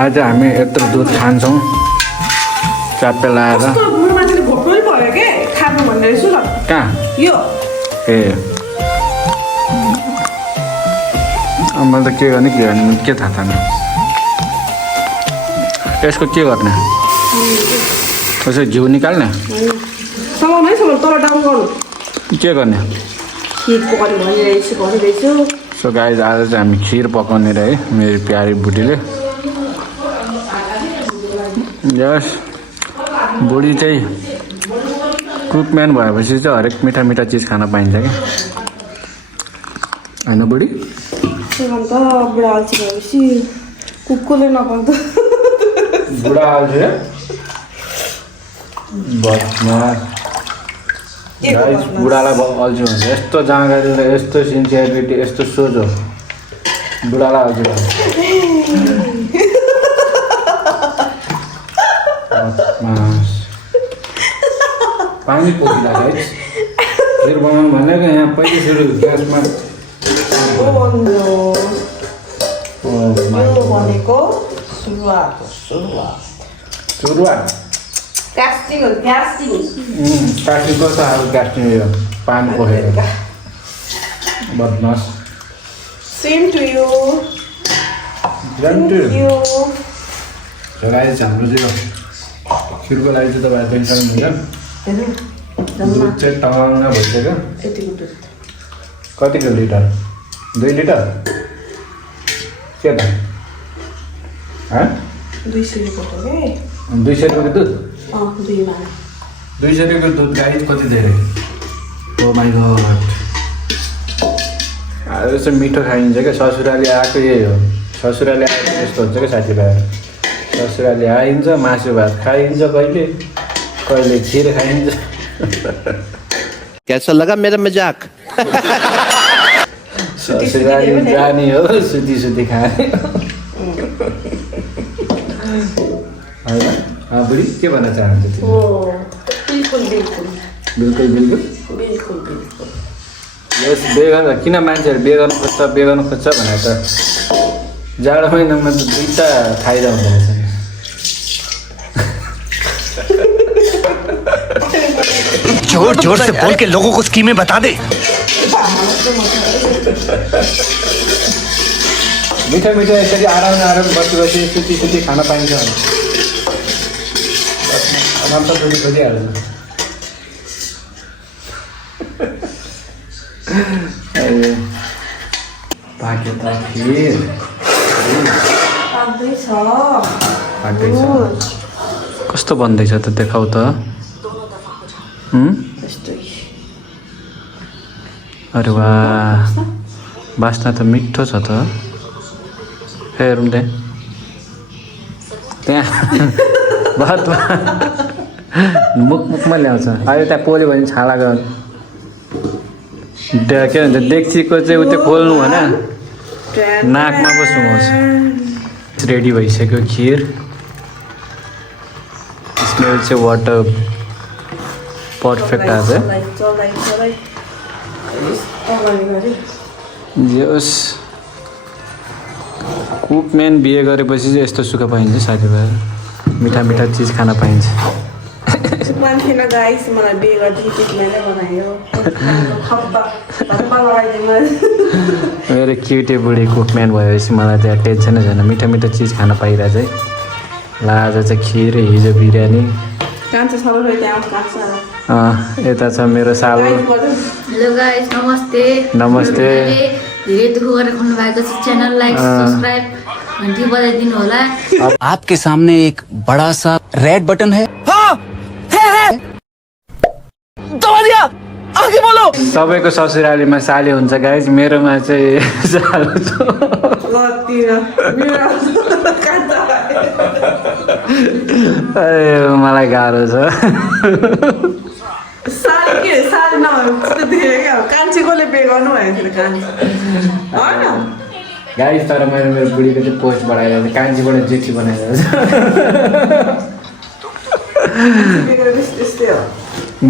आज हामी यत्रो दुध खान्छौँ च्याप्पे लाएर कहाँ ए मैले त के गर्ने के थाहा छैन यसको के गर्ने यसो घिउ निकाल्ने के गर्ने सो गाइस आज चाहिँ हामी खिर पकाउने रे मेरो प्यारी बुढीले यस बुढी चाहिँ कुकम्यान भएपछि चाहिँ हरेक मिठा मिठा चिज खान पाइन्छ क्या होइन बुढी बुढा अल्छी भएपछि कुकुरले नपाउँदा बुढा अल्छी बुढालाई अल्छी भन्छ यस्तो जानकारी यस्तो सिन्सियरिटी यस्तो सोझो बुढालाई अल्छी भन्छ पानी पोखिला है खिर बनाउनु भनेको यहाँ पहिलो सुरु ग्यासमा भनेको सुरुवात कास्टिङ कस्तो खालको कास्टिङ यो पानी पोखेर बदमास सेम टु यु हाम्रो चाहिँ खिरको लागि चाहिँ तपाईँहरू टेन्सन हुन्छ दुध चाहिँ तमाङ्ग भइसक्यो कतिको लिटर 2 लिटर के त 200 रुपियाँको 200 रुपियाँको दुध 200 रुपियाँको दुध गाई कति धेरै ओ माई गड यसो मिठो खाइन्छ क्या ससुराली आएको यही हो ससुराली आएको यस्तो हुन्छ क्या साथीभाइहरू ससुराली आइन्छ मासु भात खाइन्छ कहिले कहिले खिर खाइन्छ कैसा लगा मेरा मजाक ससुराली जाने हो सुती खाने होइन बुढी के भन्न चाहन्छ बिल्कुल यस किन मान्छेहरू बिहे गर्नु खोज्छ भने त जाडो महिनामा त 2टा खाइदा हुँदो रहेछ जोर जोर से बोल के लोगों को स्कीमें बता दे मिठा यसरी आराम बसी सुती खान पाइन्छ भने आराम त बुढी खोजिहाल्छ पाक्यो त खिर कस्तो बन्दैछ त देखाउ त अरे वाह बास्ना त मिठो छ त हेरौँ त्यहाँ मुखमा ल्याउँछ अहिले त्यहाँ पोल्यो भने छाला के भन्छ डेक्चीको चाहिँ उ त्यो खोल्नु होइन नाकमा पो सुहाउँछ रेडी भइसक्यो खिर स्मेल चाहिँ वाटर पर्फेक्ट आएको यस कुकम्यान बिहे गरेपछि चाहिँ यस्तो सुख पाइन्छ साथीभाइ मिठा चिज खान पाइन्छ मेरो क्युटे बुढी कुकम्यान भएपछि मलाई त्यहाँ टेन्सनै छैन मिठा चिज खान पाइरहेछ है ला आज चाहिँ खिर हिजो बिरयानी यता छ मेरो साल हेलो गाइस नमस्ते धेरै दुःख गरेर खुल्नु भएको छ च्यानललाई सब्स्क्राइब घन्टी बजाइदिनु होला आपके सामने एक बड़ा सा रेड बटन है दबा दिया आगे बोलो सबैको ससुरालीमा साली हुन्छ गाइज मेरोमा चाहिँ सालो छ मलाई गाह्रो छ गाइज तर मेरो बुढीको चाहिँ पोस्ट बढाइरहेको छ कान्छीबाट जेठी बनाइरहेको छ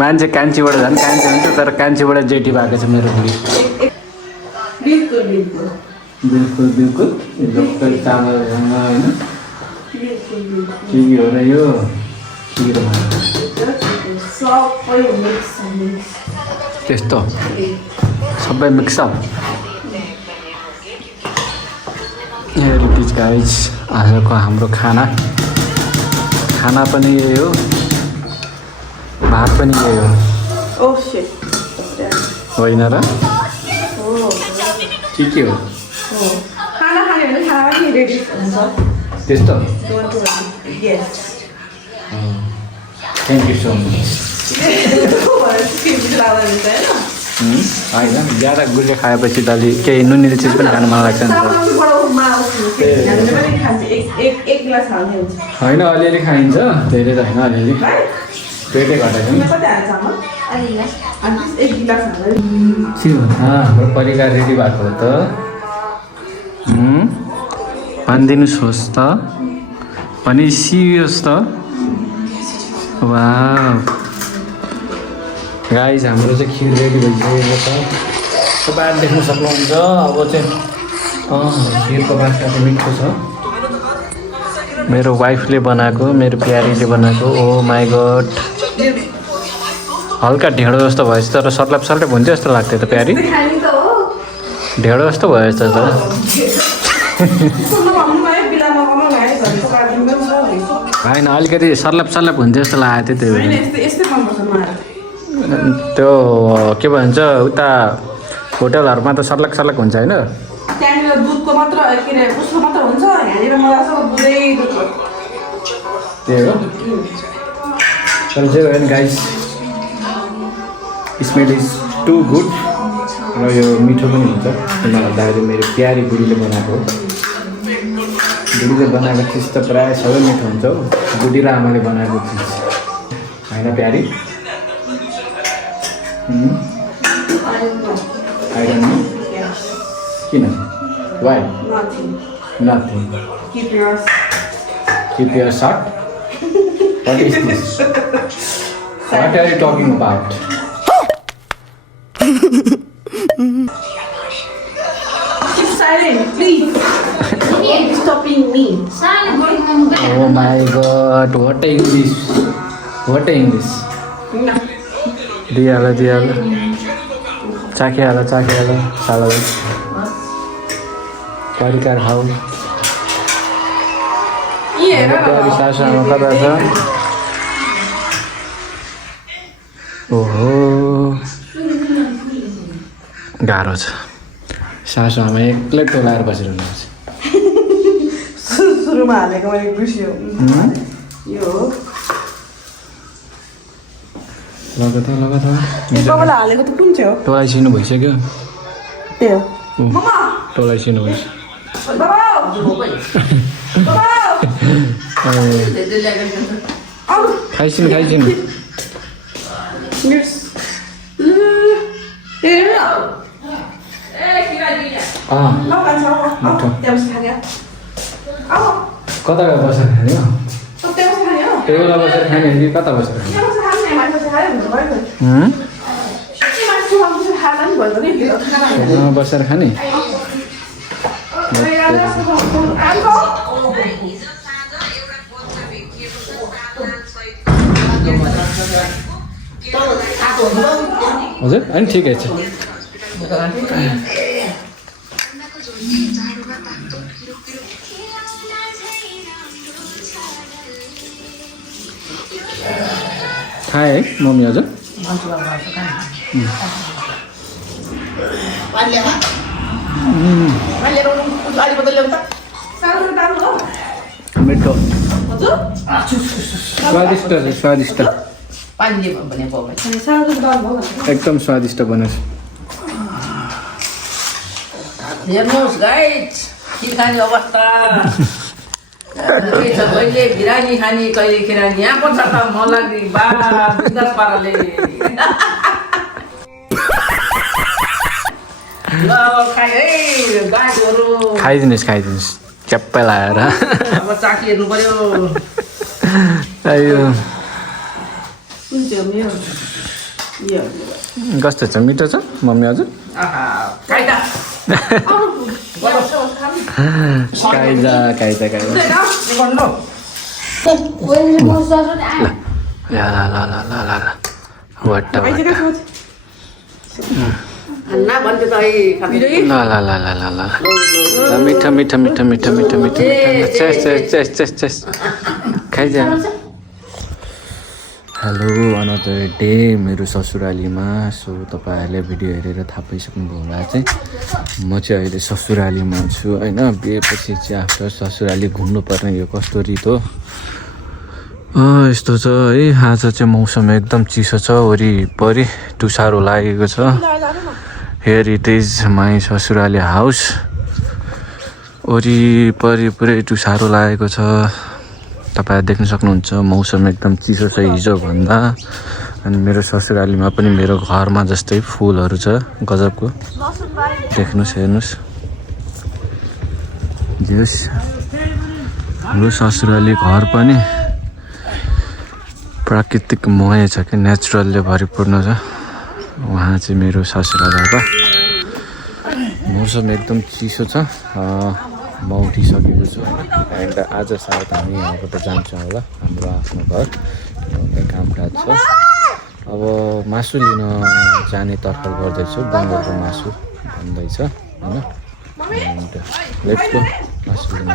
मान्छे कान्छीबाट झन् कान्छी हुन्छ तर कान्छीबाट जेठी भएको छ मेरो बुढी बिल्कुल चामल होइन के हो र यो खिरमा सबै मिक्स त्यस्तो सबै मिक्सअप रिपिज गाइज आजको हाम्रो खाना पनि यही हो भात पनि यही हो Oh shit. होइन र के हो खाना खाने भने खाना पनि रेडी हुन्छ त्यस्तो यस थ्याङ्क यू सो मच होइन ज्यादा गुलियो खाएपछि त अलि केही नुनिलो चिज पनि खानु मन लाग्छ नि त होइन अलिअलि खाइन्छ धेरै त होइन अलिअलि पेटै घटाएको नि हाम्रो परिकार रेडी भएको हो त भनिदिनुहोस् त पनि सियोस् त वा गाइस हाम्रो चाहिँ खिर रेडी भइसकेको छ तपाईँ देख्न सक्नुहुन्छ अब चाहिँ खिरको बास्ता चाहिँ मिठो छ मेरो वाइफले बनाएको मेरो प्यारीले बनाएको ओ माई गड हल्का ढेँडो जस्तो भएछ तर सर्लाप सर्लाप हुन्छ जस्तो लाग्थ्यो त प्यारी ढेँडो जस्तो भयो जस्तो त होइन अलिकति सर्लाप सर्लाप हुन्छ जस्तो लागेको थियो त्यो के भन्छ उता होटलहरूमा त सर्लाक सर्लाक हुन्छ होइन त्यहाँनिर दुधको मात्र के अरे उसको मात्र हुन्छ यहाँनिर मलाई दुधै त्यही हो तर जे भयो guys smell is too good र यो मिठो पनि हुन्छ किन भन्दाखेरि मेरो प्यारी बुढीले बनाएको बुढीले बनाएको चिज त प्रायः सबै मिठो हुन्छ हौ बुढी र आमाले बनाएको चिज होइन प्यारी I don't know. किन why nothing keep your shot what is this what are you talking about keep silent please keep stopping me oh my god what English दिइहाल चाखिहाल सालालाई परिकार खाऊ प्यारी सासुआमा कता छ ओहो गाह्रो छ सासुआमा एक्लै टोलाएर बसिरहनुहुन्छ सुरुमा हालेको मैले बिर्स्यो यो लगातार तपाईँलाई हालेको त कुन चाहिँ हो टोलाइसिनु भइसक्यो त्यो टोलाइसिनु भइसक्यो खाइसिनु कता बसेर खाने हो टेबलमा बसेर खाने कि कता बसेर खाने बसेर खाने हजुर अनि ठिकै छ खाए है मम्मी हजुर मिठो स्वादिष्ट एकदम स्वादिष्ट बनेछ हेर्नुहोस् गाइस के खाने अवस्था कहिले बिरानी खाने कहिले किरानी यहाँ पनि छ त मलाई बिन्दास पाराले ल खाइ है गाईहरू खाइदिनुहोस् च्याप्पै लगाएर अब चाखी हेर्नु पर्यो अयो कुन चाहिँ हो यो कस्तो छ मिठो छ मम्मी हजुर आहा काइदा काइदा गर्नु ला ला ला ला ला ला ला वाट्टा वाट्टा अन्ना भन्दै त है खाबी ला ला ला ला ला ला ला मिठा मिठा मिठा मिठा मिठा मिठा चेस चेस चेस चेस चेस खाइजा हेलो अनदर डे मेरो ससुरालीमा सो तपाईँहरूले भिडियो हेरेर थाहा पाइसक्नुभयो होला चाहिँ म चाहिँ अहिले ससुरालीमा छु होइन बिहेपछि चाहिँ आफ्टर ससुराली घुम्नुपर्ने यो कस्तो रित हो यस्तो छ है आज चाहिँ मौसम एकदम चिसो छ वरिपरि टुसारो लागेको छ हियर इट इज माई ससुराली हाउस वरिपरि पुरै टुसारो लागेको छ तपाईहरु देख्न सक्नुहुन्छ मौसम एकदम चिसो छ हिजोभन्दा अनि मेरो ससुरालीमा पनि मेरो घरमा जस्तै फुलहरू छ गजबको देख्नुस् हेर्नुस् जस हाम्रो ससुराली घर पनि प्राकृतिक मय छ कि नेचुरलले भरिपूर्ण छ उहाँ चाहिँ मेरो ससुरा बाबा मौसम एकदम चिसो छ म उठिसकेको छु एन्ड आज सायद हामी यहाँबाट जान्छौँ होला हाम्रो आफ्नो घर किनभने कामकाज छ अब मासु लिन जाने तर्फर गर्दैछु बङ्गालको मासु भन्दैछ होइन एन्ड लेट्स गो मासु लिन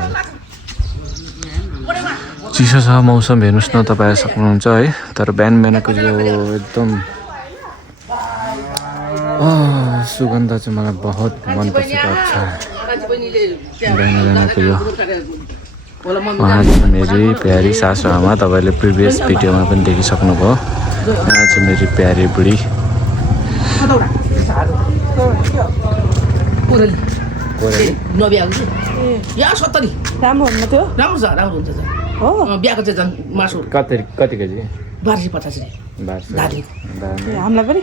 चिसो छ मौसम हेर्नुहोस् न तपाईहरु सक्नुहुन्छ है तर बिहान बिहानको यो एकदम सुगन्ध चाहिँ मलाई बहुत मनपर्छ अच्छा बिहानको यो उहाँ चाहिँ मेरी प्यारी सासु आमा तपाईँले प्रिभियस भिडियोमा पनि देखिसक्नुभयो यहाँ चाहिँ मेरी प्यारी बुढी राम्रो हुन्न त्यो राम्रो छ राम्रो हुन्छ हो बिहाको चाहिँ झन् मासु कति केजी 1250 हामीलाई पनि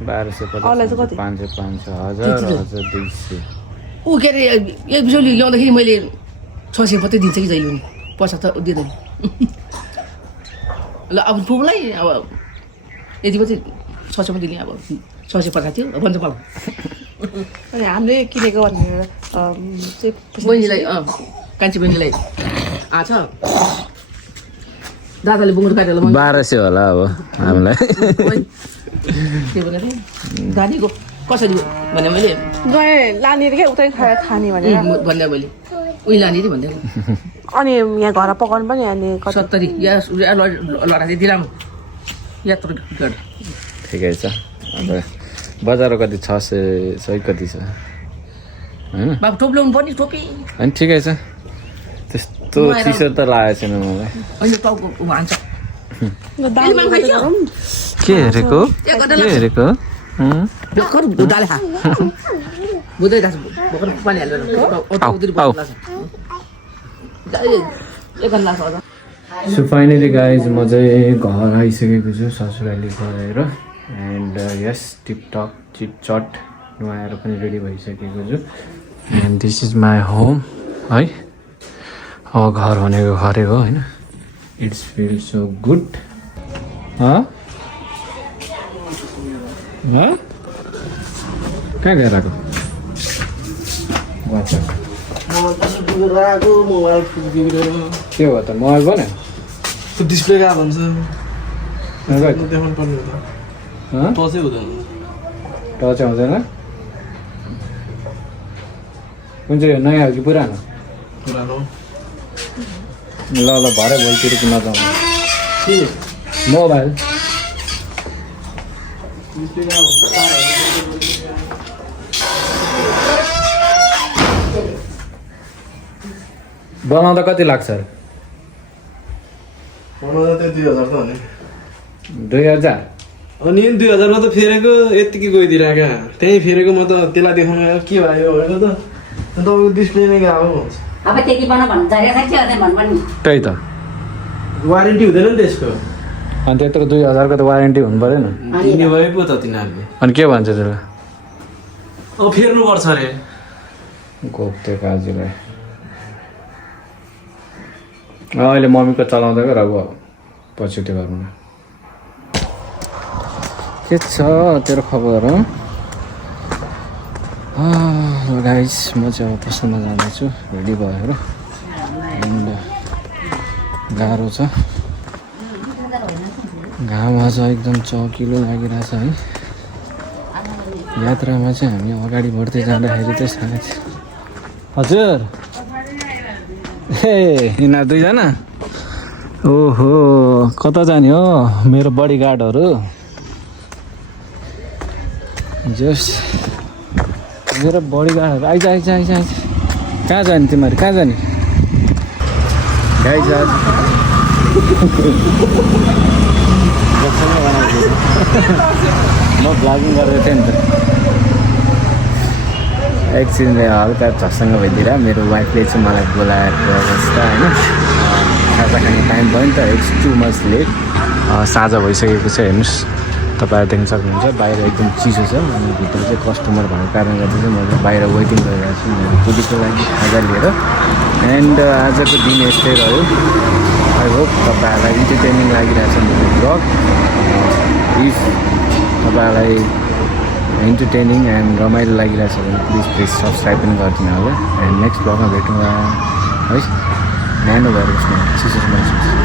1250 500 1000 1200 ऊ के अरे एक बिजौली ल्याउँदाखेरि मैले 600 मात्रै दिन्छ कि जहिले पनि पैसा त दिँदैन ल अब पुगलाई अब यति मात्रै 600 मात्रै दिने अब 650 थियो भन्छ मलाई अनि हामीले किनेको भनेर चाहिँ बहिनीलाई कान्छी बहिनीलाई आछ दादाले बुङ्गुर काटेर 1200 होला अब हामीलाई त्यो भनेर गाडीको कसरी भने मैले गए लाने क्या उतै खाने भनेर भन्दा मैले उही लाने भन्दै अनि यहाँ घर पकाउनु पनि अनि 70 या लडाई दिलाम यात्रा गड ठिकै छ अब बजारमा कति 600 कति छ हैन बाबु टोप ल्याउनु पर्ने टोपी अनि ठिकै छ त्यस्तो चिसो त लागेको छैन मलाई अनि टाउको भान्छ के हेरेको भर्खर दाले खा बुझ्दै दास भर्खर पानी हालेर सो फाइनली गाइज म चाहिँ घर आइसकेको छु ससुराली गएर एन्ड यस टिपटक चिपचट नुहाएर पनि रेडी भइसकेको छु and this is my home है अब घर भनेको घरै हो होइन इट्स फिल सो गुड कहाँ गएर आएको के हो त मोबाइल बन्यो डिस्प्ले कहाँ भन्छ टच देखाउनु पर्ने हो त टचै हुँदैन आउँदैन कुन चाहिँ नयाँ हो कि पुरानो पुरानो ल भरे भोलितिर किन नजाउँ मोबाइल डिस्प्ले कहाँ भन्छ बनाउँदा कति लाग्छ बनाउँदा त्यो 2000 त हो नि 2000 अनि 2000 मा त फेरेको यतिकै गइदिरहेको क्या त्यहीँ फेरेको म त त्यसलाई देखाउनु के भयो भनेको त तपाईँको डिस्प्ले नै गएको भन्छ अब त्यति बना भन्नु चाहिएको छ कि भन्नु पनि त्यही त वारेन्टी हुँदैन नि त्यसको अनि त्यत्रो 2000 को त वारेन्टी हुनु परेन दिने भए पो त तिनीहरूले अनि के भन्छ त्यसलाई अब फेर्नुपर्छ अरे गोप्ते काजीलाई अहिले मम्मीको चलाउँदै गर अब पछि त्यो गरौँ न के छ तेरो खबर गाइस म चाहिँ अब पसलमा जाँदैछु रेडी भएर एन्ड गाह्रो छ घाम आज एकदम चकिलो लागिरहेछ है यात्रामा चाहिँ हामी अगाडि बढ्दै जाँदाखेरि चाहिँ सायद हजुर ए यिनीहरू दुईजना ओहो कता जाने हो मेरो बडीगार्डहरू जस मेरो बडीगार्डहरू आइज कहाँ जाने तिमीहरू कहाँ जाने गाइज आज म भ्लगिङ गर्दै थिएँ नि त एकछिन हल्का झस्सँग भइदिएर मेरो वाइफले चाहिँ मलाई बोलाएको अवस्था होइन खाजा खाने टाइम भयो नि त इट्स टु मच लेट साँझ भइसकेको छ हेर्नुहोस् तपाईँहरू देख्न सक्नुहुन्छ बाहिर एकदम चिसो छ अनि भित्र चाहिँ कस्टमर भएको कारणले गर्दा चाहिँ मैले बाहिर वेटिङ गरिरहेको छु मेरो बुढीको लागि खाजा लिएर एन्ड आजको दिन यस्तै रह्यो आई होप तपाईँहरूलाई इन्टरटेनिङ लागिरहेछ मेरो ब्लग इफ तपाईँहरूलाई इन्टरटेनिङ एन्ड रमाइलो लागिरहेछ भने प्लिज सब्सक्राइब पनि गरिदिनु होला एन्ड नेक्स्ट ब्लगमा भेटौँला है न्यानो भएर उसमा चिसो